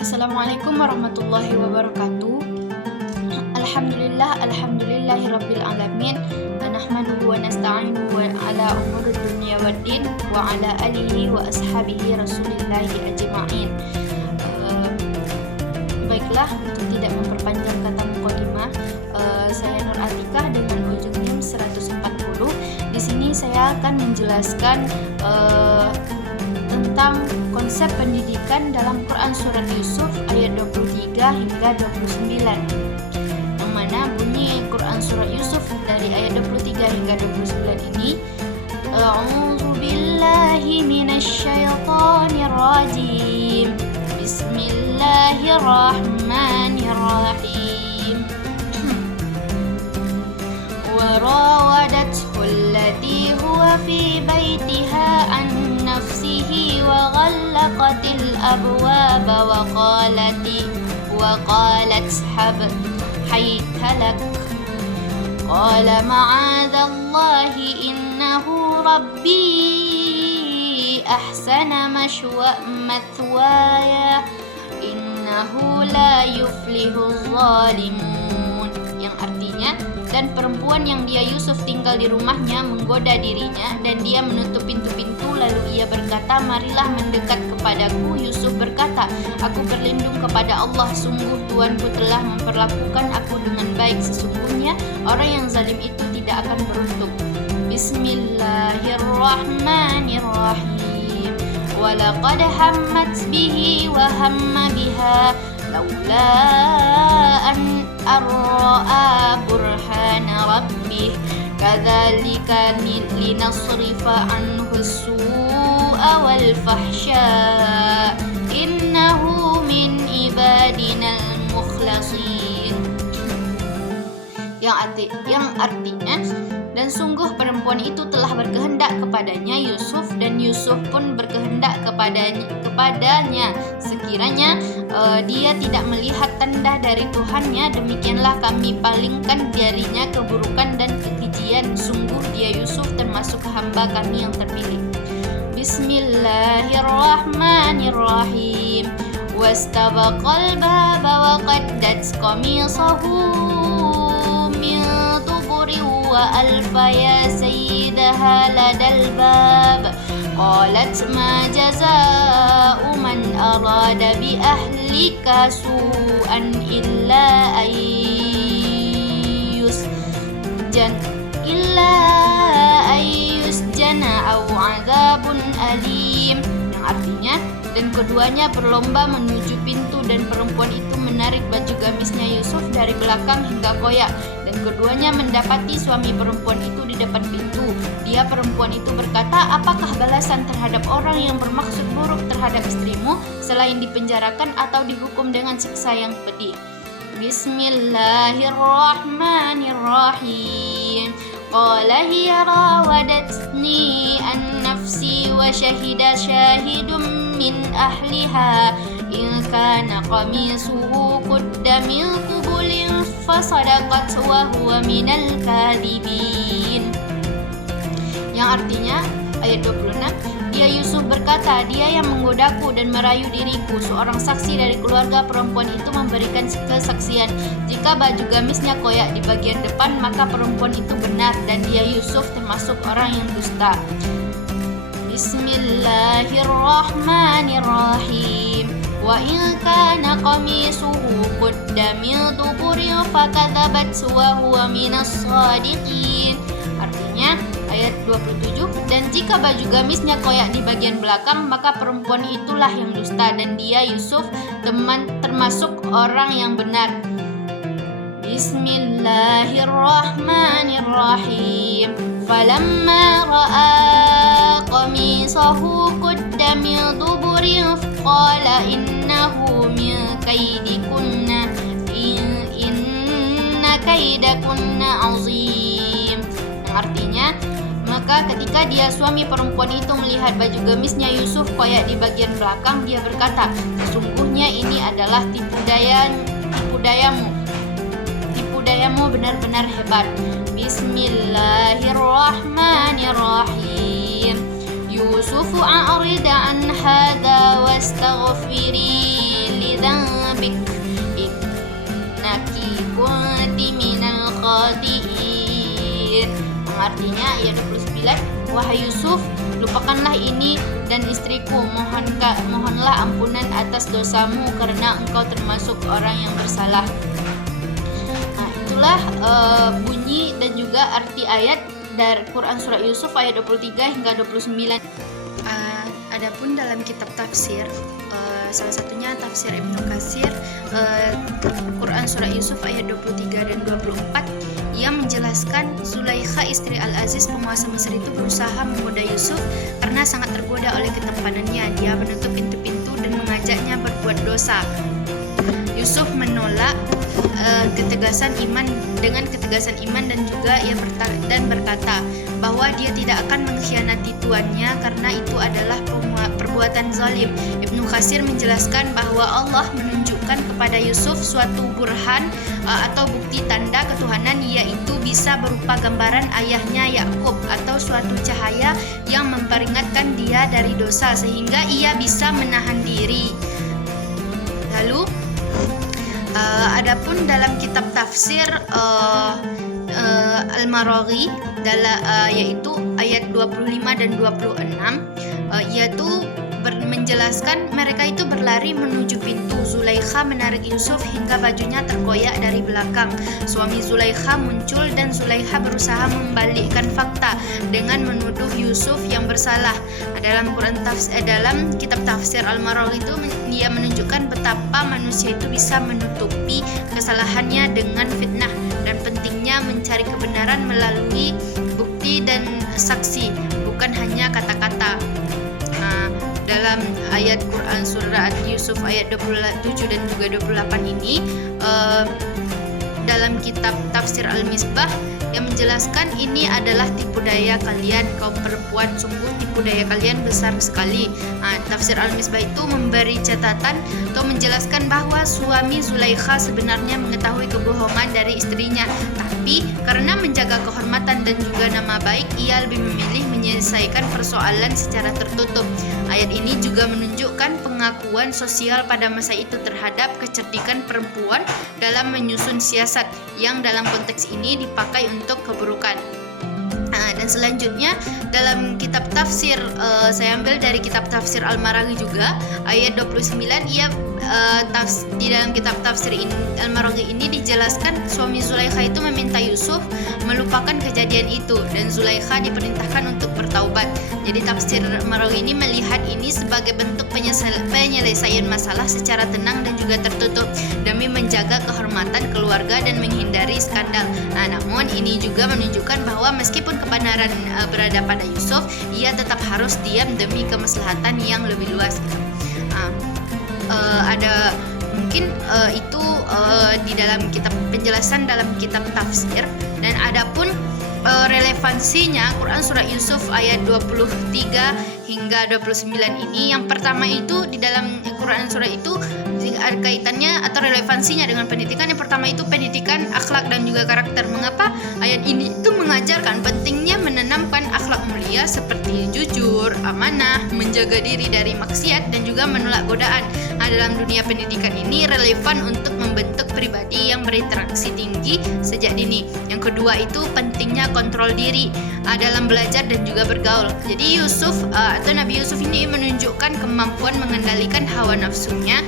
Assalamualaikum warahmatullahi wabarakatuh. Alhamdulillahirabbil alamin. Nahmaduhu wa nasta'inuhu ala umuri dunya waddin wa ala alihi wa ashabihi rasulillahi ajma'in. Baiklah, untuk tidak memperpanjang kata mukadimah, saya Nur Atikah dengan ujung NIM 140. Di sini saya akan menjelaskan tentang konsep pendidikan dalam Quran Surat Yusuf ayat 23 hingga 29, yang mana bunyi Quran Surat Yusuf dari ayat 23 hingga 29 ini, A'udzu billahi minasyaitonir rajim, Bismillahirrahmanirrahim. وراودته التي هو في بيتها عن نفسه وغلقت الأبواب وقالت حيث لك قال معاذ الله إنه ربي أحسن مثواي إنه لا يفلح الظالمون, yang artinya, dan perempuan yang dia Yusuf tinggal di rumahnya menggoda dirinya, dan dia menutup pintu-pintu, lalu ia berkata, marilah mendekat kepadaku. Yusuf berkata, aku berlindung kepada Allah, sungguh Tuanku telah memperlakukan aku dengan baik, sesungguhnya orang yang zalim itu tidak akan beruntung. Bismillahirrahmanirrahim. Walaqad hammat bihi wa hamma biha laula an arra'a burhana rabbih kadzalika linasrifa anhu as-su'a wal fahsya innahu min ibadinal mukhlasin, yang artinya, dan sungguh perempuan itu telah berkehendak kepadanya Yusuf, dan Yusuf pun berkehendak kepadanya. Sekiranya dia tidak melihat tanda dari Tuhannya, demikianlah kami palingkan darinya keburukan dan kekejian. Sungguh dia Yusuf termasuk hamba kami yang terpilih. Bismillahirrahmanirrahim. Wastabaqal baba wa qaddat qamisahu وألف يا سيدها لدى الباب قالت ما جزاء من أراد بأهلك سوءا إلا أن يسجن أو عذاب أليم, yang artinya, dan keduanya berlomba menuju pintu, dan perempuan itu menarik baju gamisnya Yusuf dari belakang hingga koyak, dan keduanya mendapati suami perempuan itu di depan pintu. Dia perempuan itu berkata, apakah balasan terhadap orang yang bermaksud buruk terhadap istrimu selain dipenjarakan atau dihukum dengan siksa yang pedih? Bismillahirrahmanirrahim. Qala hiya rawadatni an nafsi wa shahida syahidun min ahliha in kana qamisuhu qudda min qubulin fasadaqat wa huwa minal kadhibin, yang artinya, ayat 26, dia Yusuf berkata, dia yang menggodaku dan merayu diriku. Seorang saksi dari keluarga perempuan itu memberikan kesaksian. Jika baju gamisnya koyak di bagian depan, maka perempuan itu benar, dan dia Yusuf termasuk orang yang dusta. Bismillahirrahmanirrahim. Wa in kana qamisuhu qudda min duburin fakadzabat wa huwa minas shadiqin. Artinya, ayat 27, dan jika baju gamisnya koyak di bagian belakang, maka perempuan itulah yang dusta, dan dia Yusuf termasuk orang yang benar. Bismillahirrahmanirrahim. Falamma ra'a qamisahu qudda min duburin qala innahu min kaidikunna inna kaidakunna azim, yang artinya, maka ketika dia suami perempuan itu melihat baju gamisnya Yusuf koyak di bagian belakang, dia berkata, sesungguhnya ini adalah tipu dayamu benar-benar hebat. Bismillahirrahmanirrahim. Yusufu a'rid an hadha wastaghfiri li artinya ayat 29, wahai Yusuf, lupakanlah ini dan istriku, mohonlah ampunan atas dosamu karena engkau termasuk orang yang bersalah. Nah, itulah bunyi dan juga arti ayat dari Quran Surah Yusuf ayat 23 hingga 29. Adapun dalam kitab tafsir, salah satunya tafsir Ibnu Katsir, Quran Surah Yusuf ayat 23 dan 24, ia menjelaskan Zulaikha istri Al-Aziz penguasa Mesir itu berusaha menggoda Yusuf karena sangat tergoda oleh ketampanannya. Dia menutup pintu-pintu dan mengajaknya berbuat dosa. Yusuf menolak ketegasan iman dan juga ia berkata bahwa dia tidak akan mengkhianati tuannya karena itu adalah perbuatan zalim. Ibnu Katsir menjelaskan bahwa Allah menunjukkan kepada Yusuf suatu burhan atau bukti tanda ketuhanan, yaitu bisa berupa gambaran ayahnya Yakub atau suatu cahaya yang memperingatkan dia dari dosa sehingga ia bisa menahan diri. Lalu adapun dalam kitab tafsir Al-Maraghi yaitu ayat 25 dan 26, yaitu menjelaskan mereka itu berlari menuju pintu. Zulaikha menarik Yusuf hingga bajunya terkoyak dari belakang. Suami Zulaikha muncul dan Zulaikha berusaha membalikkan fakta dengan menuduh Yusuf yang bersalah. Dalam kitab tafsir Al-Maraghi itu dia menunjukkan betapa manusia itu bisa menutupi kesalahannya dengan fitnah dan pentingnya mencari kebenaran melalui bukti dan saksi, bukan hanya kata-kata. Dalam ayat Quran Surah Yusuf ayat 27 dan juga 28 ini, dalam kitab tafsir Al-Misbah yang menjelaskan ini adalah tipu daya kalian kaum perempuan, sungguh tipu daya kalian besar sekali. Tafsir Al-Misbah itu memberi catatan atau menjelaskan bahwa suami Zulaikha sebenarnya mengetahui kebohongan dari istrinya, tapi karena menjaga kehormatan dan juga nama baik, ia lebih memilih menyelesaikan persoalan secara tertutup. Ayat ini juga menunjukkan pengakuan sosial pada masa itu terhadap kecerdikan perempuan dalam menyusun siasat yang dalam konteks ini dipakai untuk keburukan. Dan selanjutnya dalam kitab tafsir, saya ambil dari kitab tafsir Al-Maraghi juga ayat 29, di dalam kitab tafsir Al-Maraghi ini dijelaskan suami Zulaikha itu meminta Yusuf melupakan kejadian itu dan Zulaikha diperintahkan untuk bertaubat. Jadi tafsir Al-Maraghi ini melihat ini sebagai bentuk penyelesaian masalah secara tenang dan juga tertutup demi menjaga kehormatan keluarga dan menghindari skandal. Namun ini juga menunjukkan bahwa meskipun kebenaran berada pada Yusuf, ia tetap harus diam demi kemaslahatan yang lebih luas. Ada mungkin itu di dalam kitab penjelasan dalam kitab tafsir. Dan adapun relevansinya Quran Surah Yusuf ayat 23 hingga 29 ini, yang pertama itu di dalam Quran Surah itu kaitannya atau relevansinya dengan pendidikan. Yang pertama itu pendidikan akhlak dan juga karakter. Mengapa ayat ini itu mengajarkan pentingnya menanamkan akhlak mulia seperti jujur, amanah, menjaga diri dari maksiat dan juga menolak godaan. Dalam dunia pendidikan ini relevan untuk membentuk pribadi yang berinteraksi tinggi sejak dini. Yang kedua itu pentingnya kontrol diri dalam belajar dan juga bergaul. Jadi Yusuf atau Nabi Yusuf ini menunjukkan kemampuan mengendalikan hawa nafsunya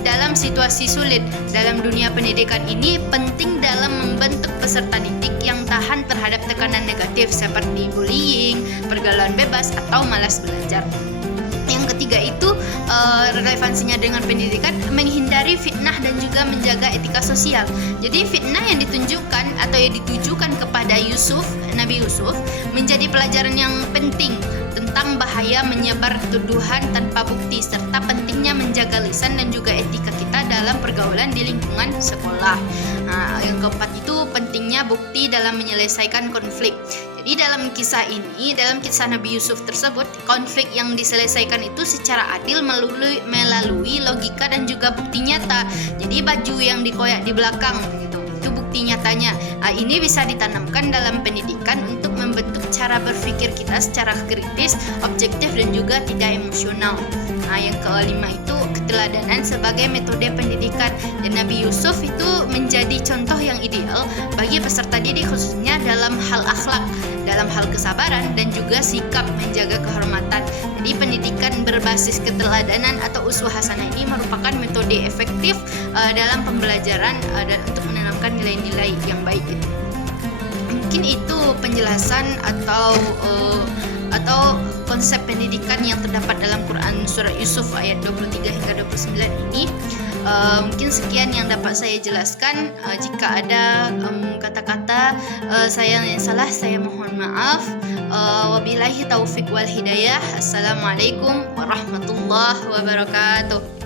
dalam situasi sulit. Dalam dunia pendidikan ini penting dalam membentuk peserta didik yang tahan terhadap tekanan negatif seperti bullying, pergaulan bebas, atau malas belajar. Yang ketiga itu relevansinya dengan pendidikan, menghindari fitnah dan juga menjaga etika sosial. Jadi fitnah yang ditunjukkan atau yang ditujukan kepada Yusuf, Nabi Yusuf, menjadi pelajaran yang penting tentang bahaya menyebar tuduhan tanpa bukti serta pentingnya menjaga lisan dan juga etika kita dalam pergaulan di lingkungan sekolah. Yang keempat itu pentingnya bukti dalam menyelesaikan konflik. Jadi dalam kisah ini, dalam kisah Nabi Yusuf tersebut, konflik yang diselesaikan itu secara adil melalui logika dan juga bukti nyata. Jadi baju yang dikoyak di belakang gitu, itu bukti nyatanya. Ini bisa ditanamkan dalam pendidikan untuk membentuk cara berpikir kita secara kritis, objektif dan juga tidak emosional. Yang kelima itu keteladanan sebagai metode pendidikan, dan Nabi Yusuf itu menjadi contoh yang ideal bagi peserta didik khususnya dalam hal akhlak, dalam hal kesabaran dan juga sikap menjaga kehormatan. Jadi pendidikan berbasis keteladanan atau uswah hasanah ini merupakan metode efektif dalam pembelajaran dan untuk menanamkan nilai-nilai yang baik itu. Mungkin itu penjelasan atau konsep pendidikan yang terdapat dalam Quran Surah Yusuf ayat 23 hingga 29 ini. Mungkin sekian yang dapat saya jelaskan. Jika ada kata-kata saya yang salah, saya mohon maaf. Wabillahi taufik wal hidayah. Assalamualaikum warahmatullahi wabarakatuh.